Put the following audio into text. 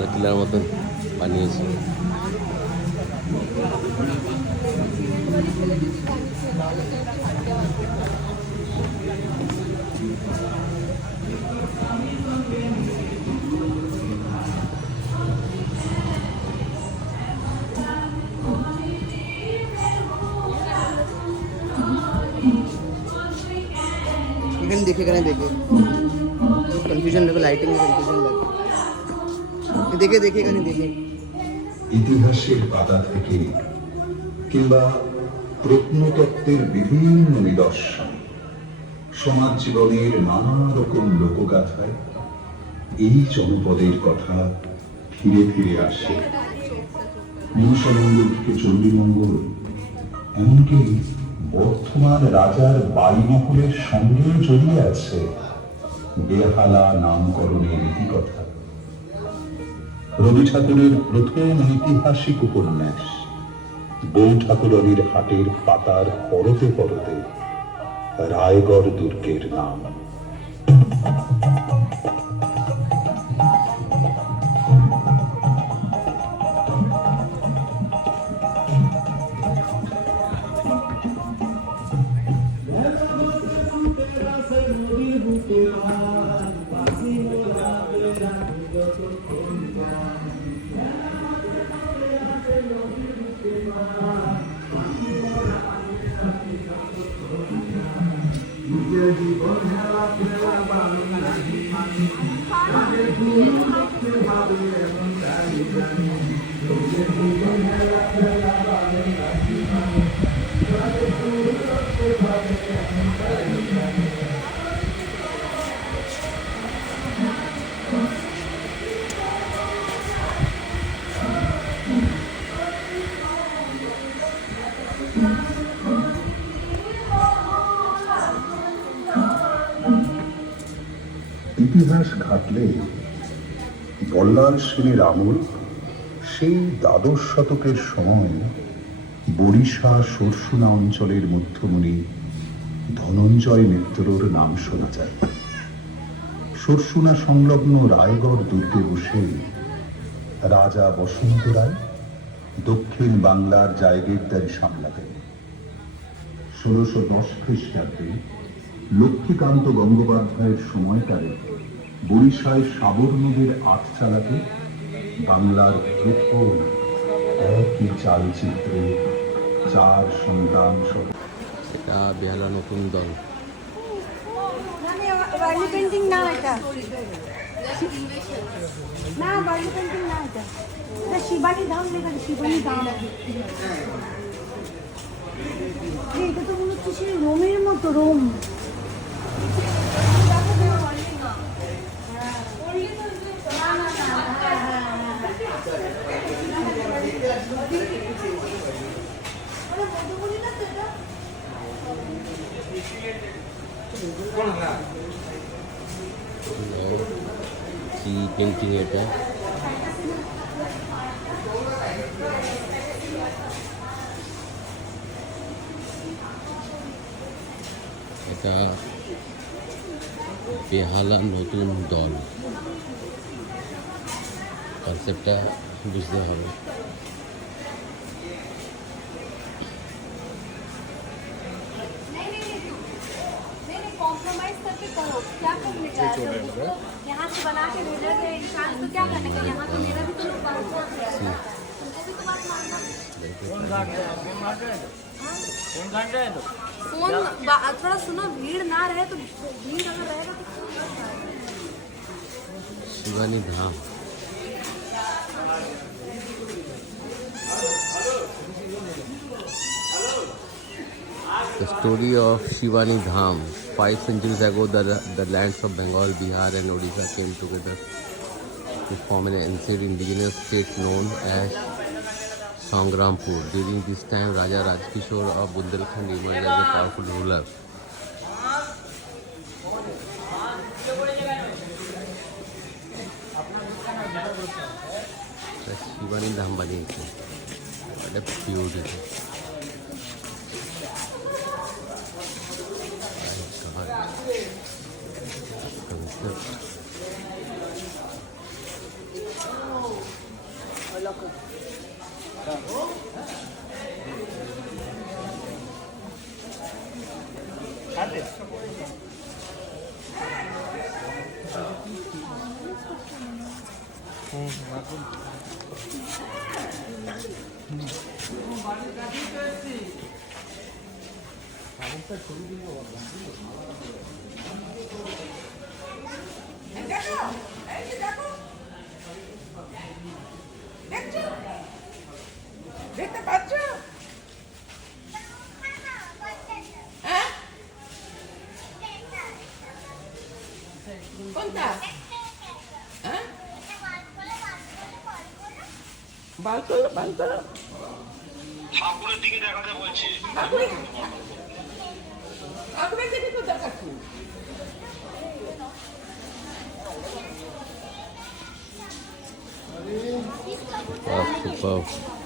লাল কিলার মতন বানিয়েছে। এখানে দেখে কনফিউশন লাগে, লাইটিং এ কনফিউশন লাগে। দেখে এখানে দেখে ইতিহাসের পাতা থেকে কিংবা প্রত্নতত্ত্বের বিভিন্ন নিদর্শন, সমাজ জীবনের নানা রকম লোকগাথায় এই জনপদের কথা ফিরে ফিরে আসে। মনসামঙ্গল থেকে চণ্ডীমঙ্গল, এমনকি বর্তমান রাজার বাড়িমহলের সঙ্গেও জড়িয়ে আছে বেহালা নামকরণের ইতিকথা। রবি ঠাকুরের প্রথম ঐতিহাসিক উপন্যাস বউ ঠাকুরানীর হাটের পাতার পরতে পরতে রায়গড় দুর্গের নাম। ইতিহাস ঘাটলে বল্লাল সেনের আমল, সেই দ্বাদশ শতকের সময় বরিশা সরসুনা অঞ্চলের মধ্যমণি ধনঞ্জয় মিত্রর নাম শোনা যায়। সরসুনা সংলগ্ন রায়গড় দুর্গে বসে রাজা বসন্ত রায় দক্ষিণ বাংলার জায়গিরদারি সামলাতেন। 1610 খ্রিস্টাব্দে লক্ষ্মীকান্ত গঙ্গোপাধ্যায়ের সময়কালে বরিশায় সাবর নদীর আট চালাতে বাংলার প্রথম একই চালচিত্রে 4 সন্তান সহ। এটা বেহালা নতুন দল। পেন্টিং না, এটা না বার্লি পেন্টিং না, এটা শিবানী ধাম লেখা, শিবানী ধাম। এটা তো মনে হচ্ছে সেই রোমের মতো, রোম। কি পেন্টিং এটা? এটা বেহালা নতুন দল। কনসেপ্টটা বুঝতে হবে। यहाँ से बना के भेजा गया इंसान तो क्या करने का, यहाँ तो मेरा भी तो लोग फोन थोड़ा सुनो, भीड़ ना रहे तो, भीड़ अगर रहेगा तो शिवानी धाम। The story of Shivani Dham. 5 centuries ago, the lands of Bengal, Bihar and Odisha came together to form an ancient indigenous state known as Sangrampur. During this time, Raja Rajkishore of Bundelkhand emerged as a powerful ruler. Shivani Dham বানিয়েছে। এটা beautiful. রকম। দেখতে পাচ্ছ? হ্যাঁ? কোনটা? হ্যাঁ? বার করো, বার করো। ঠাকুরের দিকে দেখাতে বলছি। ঠাকুরের দিকে তো দেখাচ্ছি। Wow, superb.